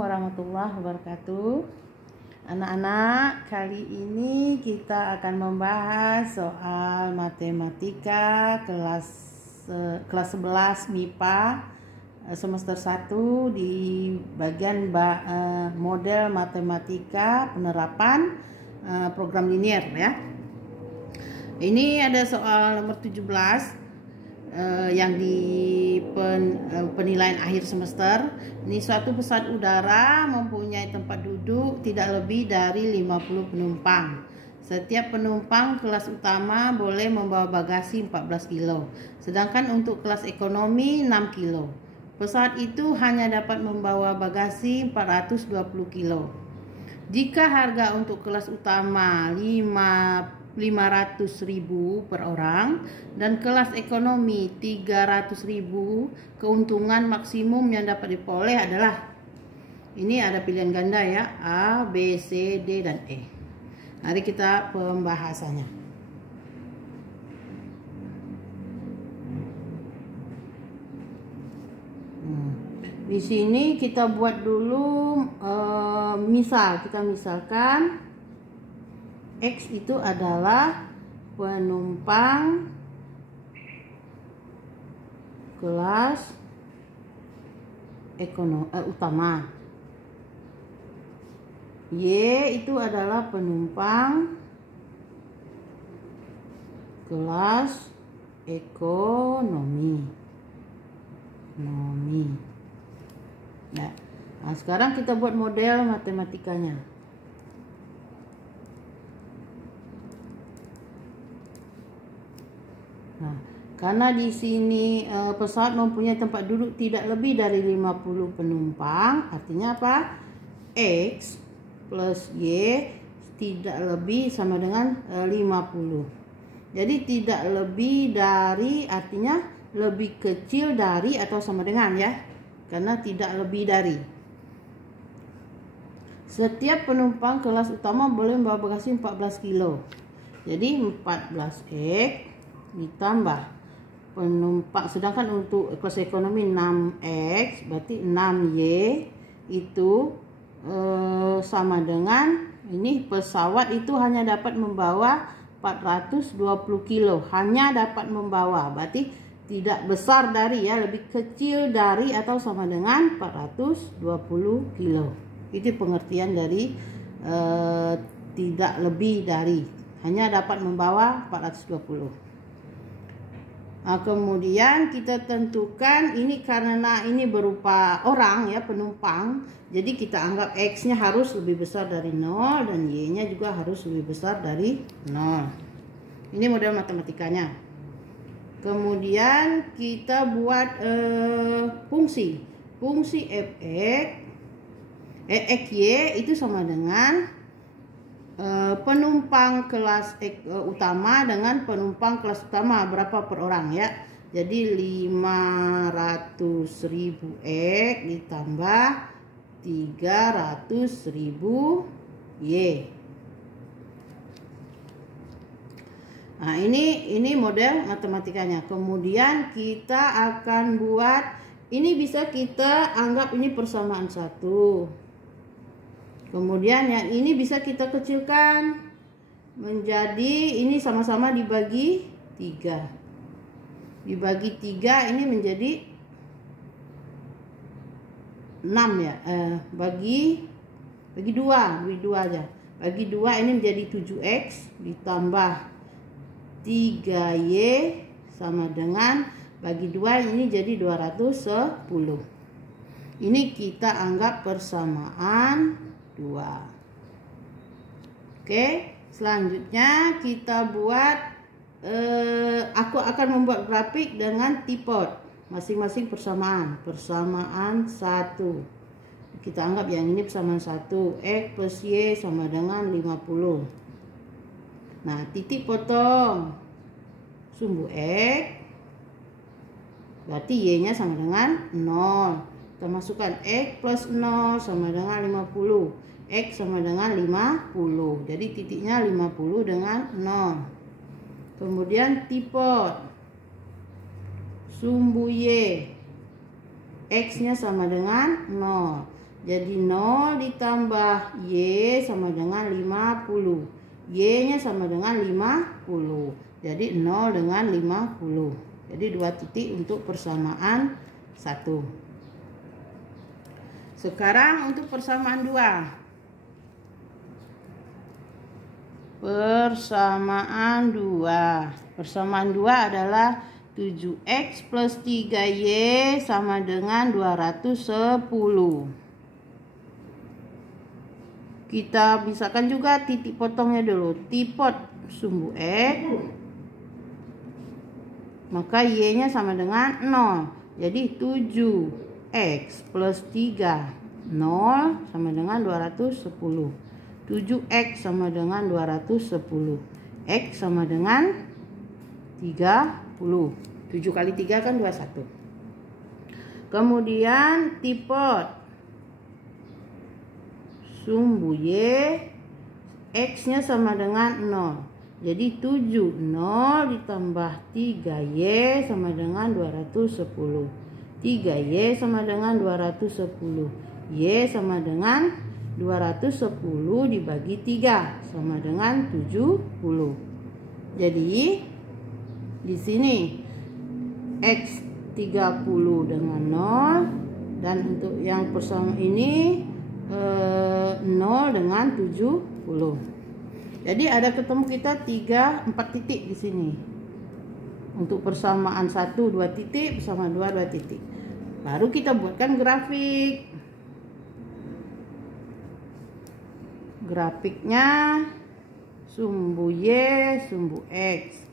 Warahmatullahi wabarakatuh. Anak-anak, kali ini kita akan membahas soal matematika kelas 11 MIPA semester 1 di bagian model matematika penerapan program linier ya. Ini ada soal nomor 17 yang di penilaian akhir semester. Ini suatu pesawat udara mempunyai tempat duduk tidak lebih dari 50 penumpang. Setiap penumpang kelas utama boleh membawa bagasi 14 kilo, sedangkan untuk kelas ekonomi 6 kilo. Pesawat itu hanya dapat membawa bagasi 420 kilo. Jika harga untuk kelas utama 500.000 per orang dan kelas ekonomi 300.000, keuntungan maksimum yang dapat diperoleh adalah, ini ada pilihan ganda ya, A, B, C, D, dan E. Mari kita pembahasannya. Di sini kita buat dulu kita misalkan X itu adalah penumpang kelas utama. Y itu adalah penumpang kelas ekonomi. Nah, sekarang kita buat model matematikanya. Nah, karena di sini pesawat mempunyai tempat duduk tidak lebih dari 50 penumpang, artinya apa? X plus Y tidak lebih sama dengan 50. Jadi tidak lebih dari artinya lebih kecil dari atau sama dengan ya. Karena tidak lebih dari. Setiap penumpang kelas utama boleh membawa bagasi 14 kilo. Jadi 14X ditambah penumpang, sedangkan untuk kelas ekonomi 6X, berarti 6Y itu sama dengan, ini pesawat itu hanya dapat membawa 420 kilo, hanya dapat membawa, berarti tidak besar dari ya, lebih kecil dari atau sama dengan 420 kilo. Itu pengertian dari tidak lebih dari, hanya dapat membawa 420. Nah, kemudian kita tentukan ini karena ini berupa orang ya, penumpang. Jadi kita anggap X-nya harus lebih besar dari 0 dan Y-nya juga harus lebih besar dari 0. Ini model matematikanya. Kemudian kita buat fungsi X-Y itu sama dengan penumpang kelas utama dengan penumpang kelas utama berapa per orang ya. Jadi 500.000 X ditambah 300.000 Y. Nah, ini model matematikanya. Kemudian kita akan buat, ini bisa kita anggap ini persamaan 1. Kemudian yang ini bisa kita kecilkan menjadi, ini sama-sama dibagi 3. Dibagi 3 ini menjadi 6 ya. Bagi 2 aja. Bagi 2 ini menjadi 7X ditambah 3Y sama dengan, bagi 2 ini jadi 210. Ini kita anggap persamaan 2. Oke, selanjutnya kita buat aku akan membuat grafik dengan tipot masing-masing persamaan 1. Kita anggap yang ini persamaan 1, X plus Y sama dengan 50. Nah, titik potong sumbu X, berarti Y-nya sama dengan 0. Kita masukkan X plus 0 sama dengan 50. X sama dengan 50. Jadi titiknya 50 dengan 0. Kemudian tipot sumbu Y. X-nya sama dengan 0. Jadi 0 ditambah Y sama dengan 50. Y-nya sama dengan 50. Jadi 0 dengan 50. Jadi 2 titik untuk persamaan 1. Sekarang untuk persamaan 2. Persamaan 2. Persamaan 2 adalah 7X plus 3Y sama dengan 210. Kita misalkan juga titik potongnya dulu. Tipot sumbu X, maka Y-nya sama dengan 0. Jadi 7X plus 3, 0 sama dengan 210. 7X sama dengan 210. X sama dengan 30. 7 kali 3 kan 21. Kemudian tipot sumbu Y, X-nya sama dengan 0. Jadi 7, 0 ditambah 3Y sama dengan 210. 3Y sama dengan 210. Y sama dengan 210 dibagi 3 sama dengan 70. Jadi di sini X 30 dengan 0, dan untuk yang persamaan ini 0 dengan 70. Jadi ada ketemu kita 4 titik di sini. Untuk persamaan 1 2 titik, persamaan 2 2 titik. Baru kita buatkan grafik. Grafiknya sumbu Y, sumbu X.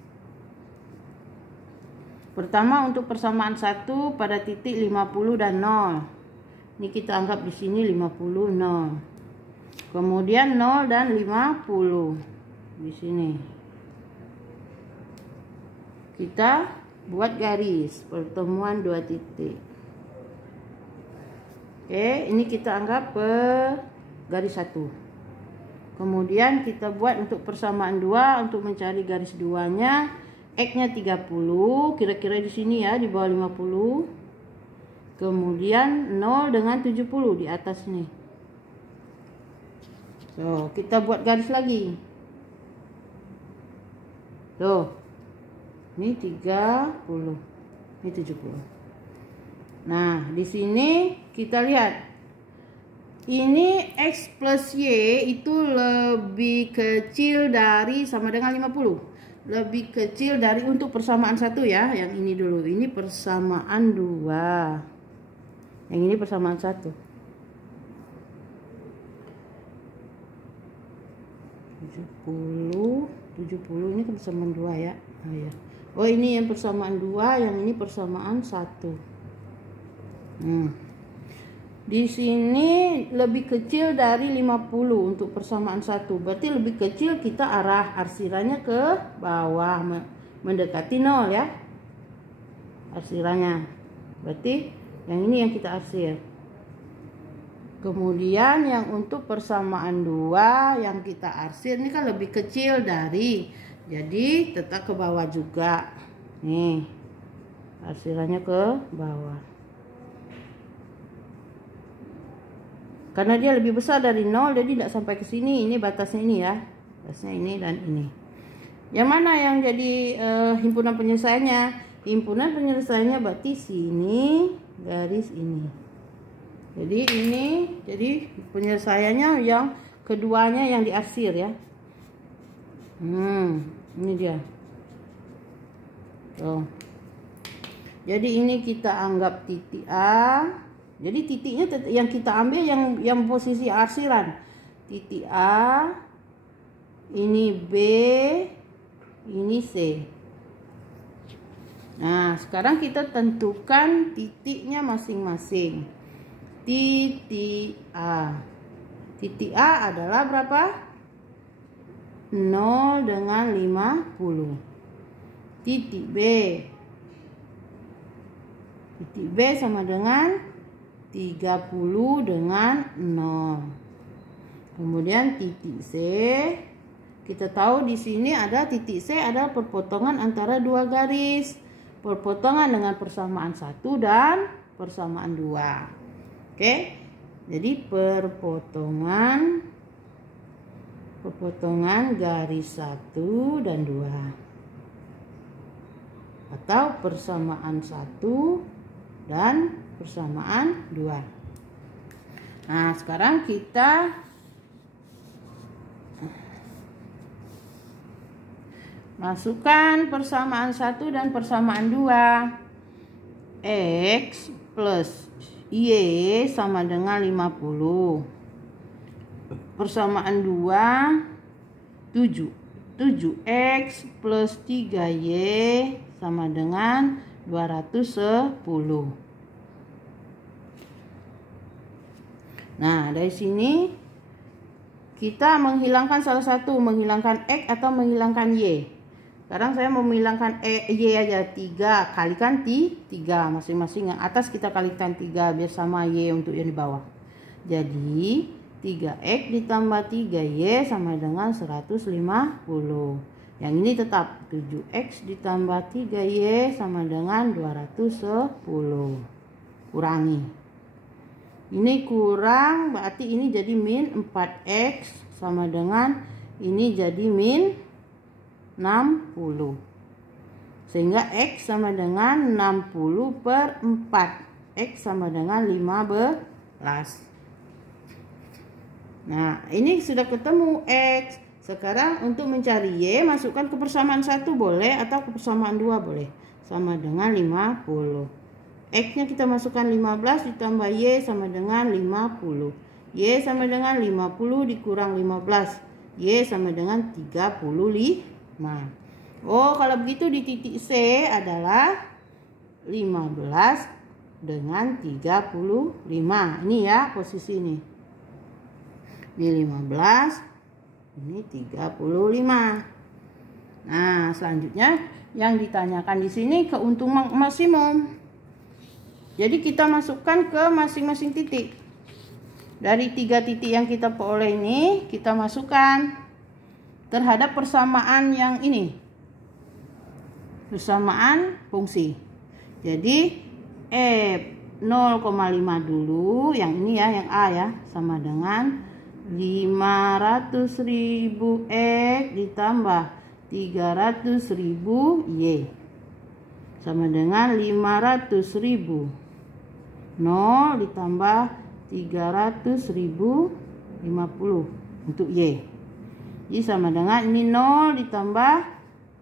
Pertama untuk persamaan 1 pada titik 50 dan 0. Ini kita anggap di sini 50, 0. Kemudian 0 dan 50 di sini. Kita buat garis pertemuan 2 titik. Oke, ini kita anggap garis 1. Kemudian kita buat untuk persamaan 2 untuk mencari garis 2-nya. X-nya 30, kira-kira di sini ya, di bawah 50. Kemudian 0 dengan 70 di atas nih. So, kita buat garis lagi. Tuh. Ini 30. Ini 70. Nah, di sini kita lihat. Ini X plus Y itu lebih kecil dari sama dengan 50. Lebih kecil dari untuk persamaan 1 ya. Yang ini dulu. Ini persamaan 2. Yang ini persamaan 1. 70 ini kan persamaan 2 ya. Oh ya. Oh ini yang persamaan 2, yang ini persamaan 1. Di sini lebih kecil dari 50 untuk persamaan 1. Berarti lebih kecil, kita arah arsirannya ke bawah mendekati 0 ya. Arsirannya. Berarti yang ini yang kita arsir. Kemudian yang untuk persamaan 2 yang kita arsir ini kan lebih kecil dari. Jadi tetap ke bawah juga. Nih. Arsirannya ke bawah. Karena dia lebih besar dari 0, jadi tidak sampai ke sini. Ini batasnya ini ya. Batasnya ini dan ini. Yang mana yang jadi himpunan penyelesaiannya? Himpunan penyelesaiannya berarti sini, garis ini. Jadi ini, jadi penyelesaiannya yang keduanya yang diarsir ya. Ini dia. Tuh. Jadi ini kita anggap titik A. Jadi titiknya yang kita ambil yang posisi arsiran. Titik A, ini B, ini C. Nah, sekarang kita tentukan titiknya masing-masing. Titik A. Titik A adalah berapa? 0 dengan 50. Titik B. Titik B sama dengan 30 dengan 0. Kemudian titik C. Kita tahu di sini ada titik C ada perpotongan antara dua garis. Perpotongan dengan persamaan 1 dan persamaan 2. Oke. Jadi perpotongan garis 1 dan 2 atau persamaan 1 dan persamaan 2. Nah, sekarang kita masukkan persamaan 1 dan persamaan 2. X plus Y sama dengan 50. Persamaan 2 7. 7X plus 3Y sama dengan 210. Nah, dari sini kita menghilangkan salah satu, menghilangkan X atau menghilangkan Y. Sekarang saya mau menghilangkan Y aja. 3 kalikan 3, masing-masing yang atas kita kalikan 3 biar sama Y untuk yang di bawah. Jadi 3X ditambah 3Y sama dengan 150. Yang ini tetap 7X ditambah 3Y sama dengan 210. Kurangi. Ini kurang, berarti ini jadi min 4X sama dengan ini jadi min 60. Sehingga X sama dengan 60 per 4. X sama dengan 15. Nah, ini sudah ketemu X. Sekarang untuk mencari Y, masukkan ke persamaan 1 boleh atau ke persamaan 2 boleh. Sama dengan 50. X-nya kita masukkan 15 ditambah Y sama dengan 50. Y sama dengan 50 dikurang 15. Y sama dengan 35. Oh, kalau begitu di titik C adalah 15 dengan 35. Ini ya posisi ini. Ini 15, ini 35. Nah, selanjutnya yang ditanyakan di sini keuntungan maksimum. Jadi kita masukkan ke masing-masing titik. Dari 3 titik yang kita peroleh ini, kita masukkan terhadap persamaan yang ini. Persamaan fungsi. Jadi 0,5 dulu, yang ini ya, yang A ya, sama dengan 500.000 X ditambah 300.000 Y sama dengan 500.000. 0 ditambah 300.050 untuk Y. Jadi sama dengan ini 0 ditambah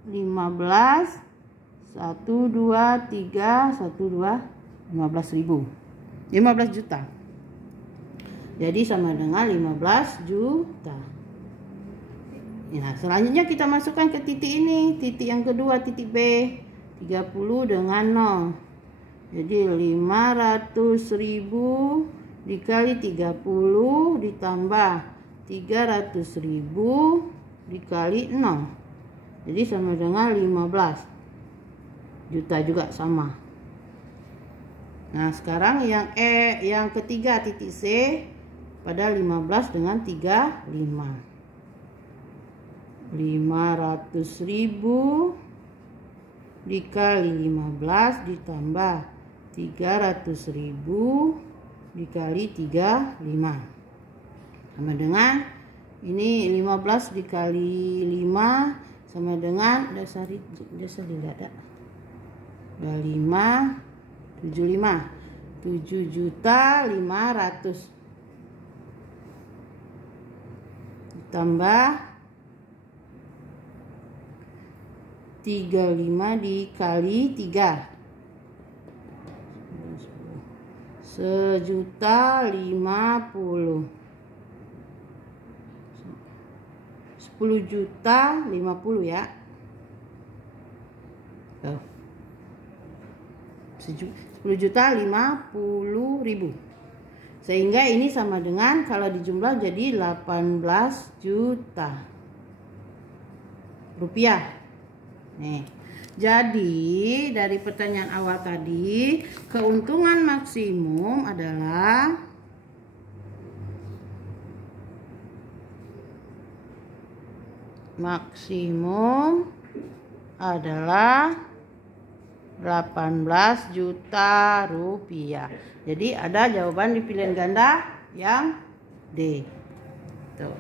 15 1 2 3 1 2 15.000. 15 juta. Jadi sama dengan 15 juta. Nah, selanjutnya kita masukkan ke titik ini, titik yang kedua, titik B. 30 dengan 0. Jadi 500.000 dikali 30 ditambah 300.000 dikali 0. Jadi sama dengan 15 juta juga sama. Nah, sekarang yang yang ketiga titik C pada 15 dengan 35. 500.000 dikali 15 ditambah 300.000 dikali 35 sama dengan ini 15 dikali 5 sama dengan dasar dilihat ada 575 7.500 ditambah 35 dikali 3 1.050.000 10.050.000 ya. 10.050.000. Sehingga ini sama dengan kalau dijumlah jadi 18 juta rupiah. Nih. Jadi dari pertanyaan awal tadi, keuntungan maksimum adalah adalah 18 juta rupiah. Jadi ada jawaban di pilihan ganda yang D. Tuh.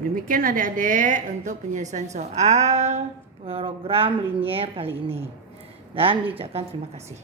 Demikian adik-adik untuk penyelesaian soal program linier kali ini. Dan diucapkan terima kasih.